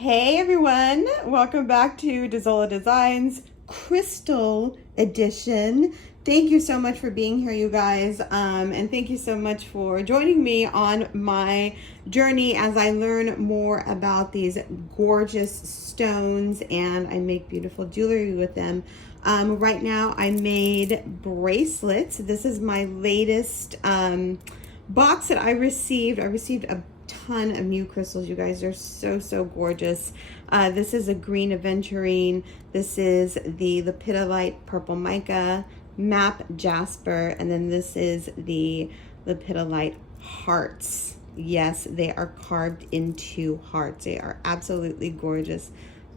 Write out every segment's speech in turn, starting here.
Hey everyone, welcome back to Dezola Designs Crystal Edition. Thank you so much for being here, you guys, and thank you so much for joining me on my journey as I learn more about these gorgeous stones and I make beautiful jewelry with them. Right now I made bracelets. This is my latest box that I received. I received a ton of new crystals, you guys. They're so gorgeous. This is a green aventurine. This is the Lepidolite purple mica, map Jasper, and then this is the Lepidolite hearts. Yes, they are carved into hearts. They are absolutely gorgeous.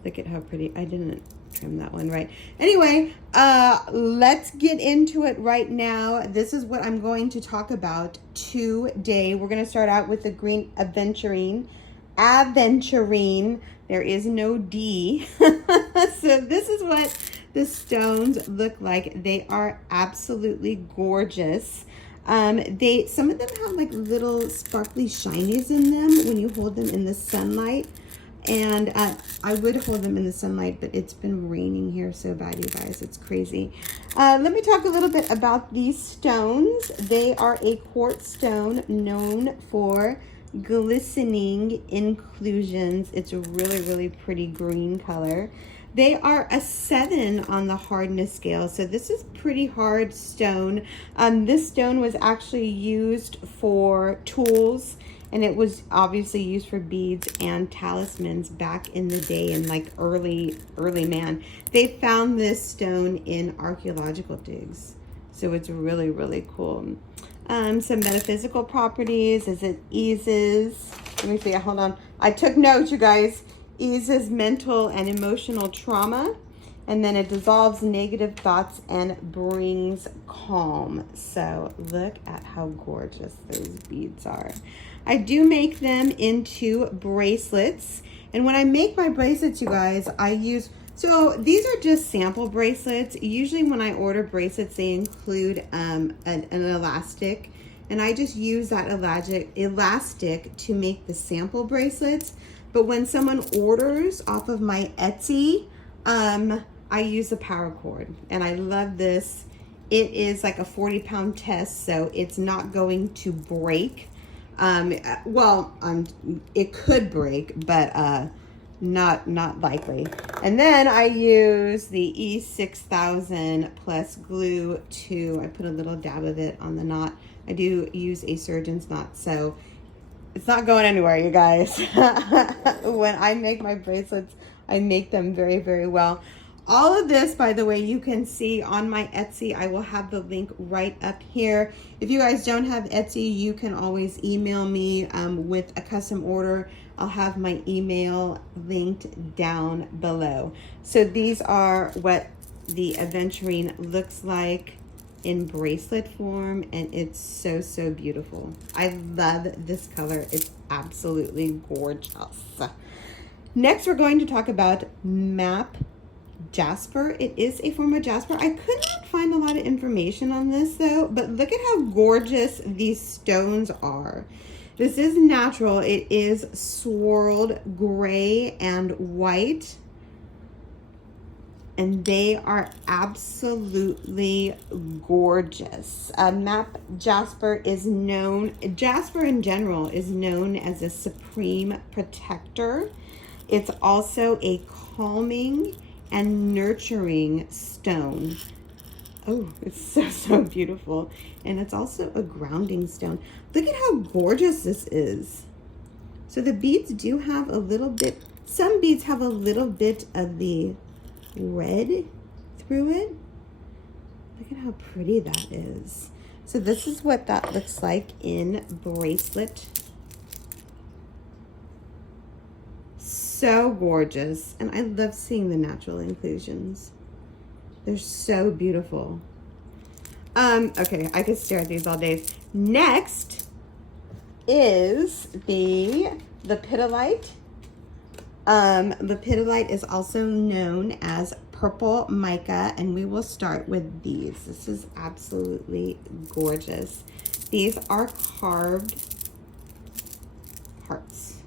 Look at how pretty. I didn't trim that one right. Anyway, let's get into it right now. This is what I'm going to talk about today. We're going to start out with the green aventurine. Aventurine. There is no D. So this is what the stones look like. They are absolutely gorgeous. Some of them have like little sparkly shinies in them when you hold them in the sunlight. And I would hold them in the sunlight, but it's been raining here so bad, you guys. It's crazy. Let me talk a little bit about these stones. They are a quartz stone known for glistening inclusions. It's a really pretty green color. They are a 7 on the hardness scale, so this is pretty hard stone. This stone was actually used for tools, and it was obviously used for beads and talismans back in the day, in like early man. They found this stone in archaeological digs, so it's really cool. Some metaphysical properties is it eases, let me see, hold on. I took notes, you guys. Eases mental and emotional trauma, and then it dissolves negative thoughts and brings calm. So look at how gorgeous those beads are. I do make them into bracelets, and when I make my bracelets, you guys, I use, so these are just sample bracelets. Usually when I order bracelets, they include an elastic, and I just use that elastic to make the sample bracelets. But when someone orders off of my Etsy, I use the power cord, and I love this. It is like a 40-pound test, so it's not going to break. It could break, but not likely. And then I use the E6000 plus glue I put a little dab of it on the knot. I do use a surgeon's knot, so it's not going anywhere, you guys. When I make my bracelets, I make them very well. All of this, by the way, you can see on my Etsy. I will have the link right up here. If you guys don't have Etsy, you can always email me with a custom order. I'll have my email linked down below. So these are what the aventurine looks like in bracelet form, and it's so beautiful. I love this color. It's absolutely gorgeous. Next, we're going to talk about map Jasper. It is a form of Jasper. I could not find a lot of information on this though, but look at how gorgeous these stones are. This is natural. It is swirled gray and white, and they are absolutely gorgeous. Map Jasper is known, Jasper in general is known as a supreme protector. It's also a calming and nurturing stone. Oh, it's so beautiful. And it's also a grounding stone. Look at how gorgeous this is. So the beads do have a little bit, some beads have a little bit of the red through it. Look at how pretty that is. So this is what that looks like in bracelet. So gorgeous, and I love seeing the natural inclusions. They're so beautiful. Okay, I could stare at these all day. Next is the Lepidolite. Lepidolite is also known as purple mica, and we will start with these. This is absolutely gorgeous. These are carved hearts.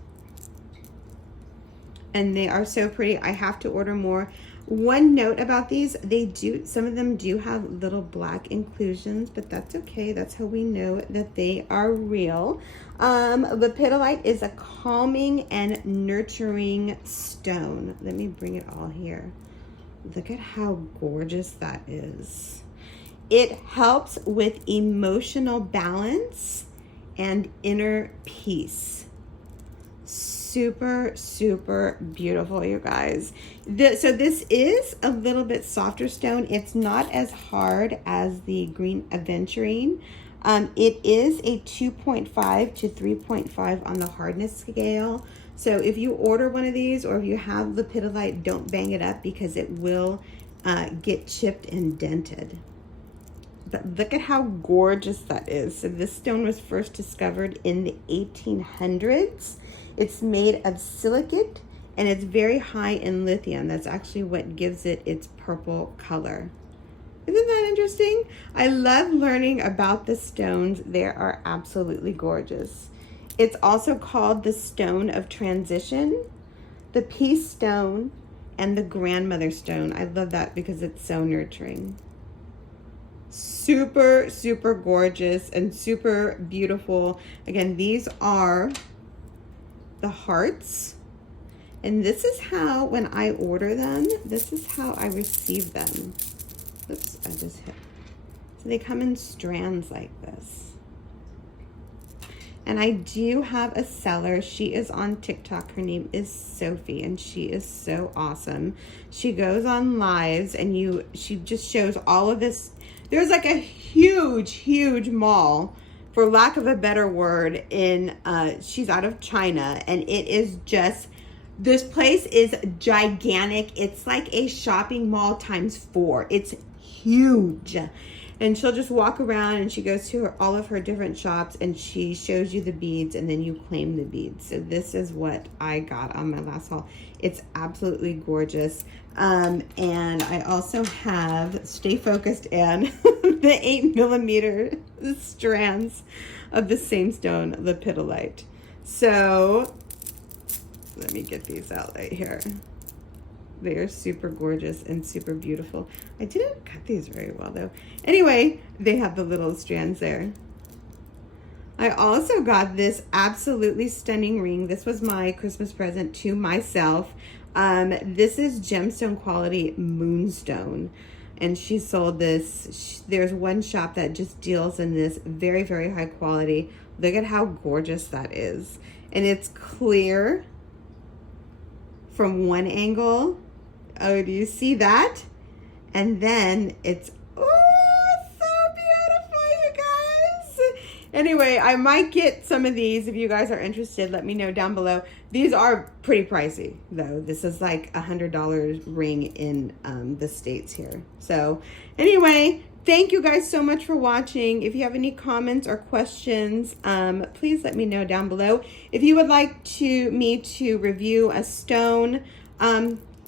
and they are so pretty. I have to order more. One note about these, some of them do have little black inclusions, but that's okay. That's how we know that they are real. Lepidolite is a calming and nurturing stone. Let me bring it all here. Look at how gorgeous that is. It helps with emotional balance and inner peace. Super, super beautiful, you guys. So this is a little bit softer stone. It's not as hard as the green Aventurine. It is a 2.5 to 3.5 on the hardness scale. So if you order one of these, or if you have Lepidolite, don't bang it up because it will get chipped and dented. But look at how gorgeous that is. So this stone was first discovered in the 1800s. It's made of silicate, and it's very high in lithium. That's actually what gives it its purple color. Isn't that interesting? I love learning about the stones. They are absolutely gorgeous. It's also called the stone of transition, the peace stone, and the grandmother stone. I love that because it's so nurturing. Super, super gorgeous and super beautiful. Again, these are the hearts, and this is how, when I order them, this is how I receive them. Oops, I just hit. So they come in strands like this. And I do have a seller. She is on TikTok. Her name is Sophie, and she is so awesome. She goes on lives, and she just shows all of this. There's like a huge, huge mall, for lack of a better word, she's out of China, and it is just, this place is gigantic. It's like a shopping mall times 4. It's huge. And she'll just walk around, and she goes to all of her different shops, and she shows you the beads, and then you claim the beads. So this is what I got on my last haul. It's absolutely gorgeous. And I also have, stay focused, Anne, the 8mm strands of the same stone, Lepidolite. So let me get these out right here. They are super gorgeous and super beautiful. I didn't cut these very well though. Anyway, they have the little strands there. I also got this absolutely stunning ring. This was my Christmas present to myself. This is gemstone quality moonstone, and she sold this. There's one shop that just deals in this very, very high quality. Look at how gorgeous that is. And it's clear from one angle. Oh, do you see that? And then it's, oh, it's so beautiful, you guys. Anyway, I might get some of these. If you guys are interested, let me know down below. These are pretty pricey though. This is like $100 ring in the States here. So anyway, thank you guys so much for watching. If you have any comments or questions, please let me know down below. If you would like me to review a stone,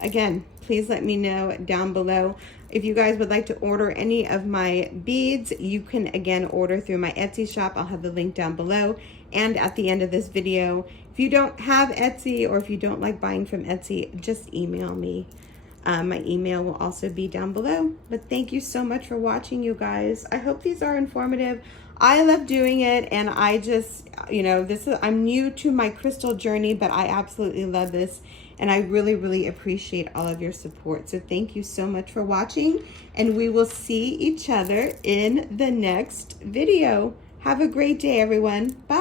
again, please let me know down below. If you guys would like to order any of my beads, you can again order through my Etsy shop. I'll have the link down below and at the end of this video. If you don't have Etsy, or if you don't like buying from Etsy, just email me. My email will also be down below. But thank you so much for watching, you guys. I hope these are informative. I love doing it, and I just, I'm new to my crystal journey, but I absolutely love this, and I really, really appreciate all of your support. So thank you so much for watching, and we will see each other in the next video. Have a great day, everyone. Bye.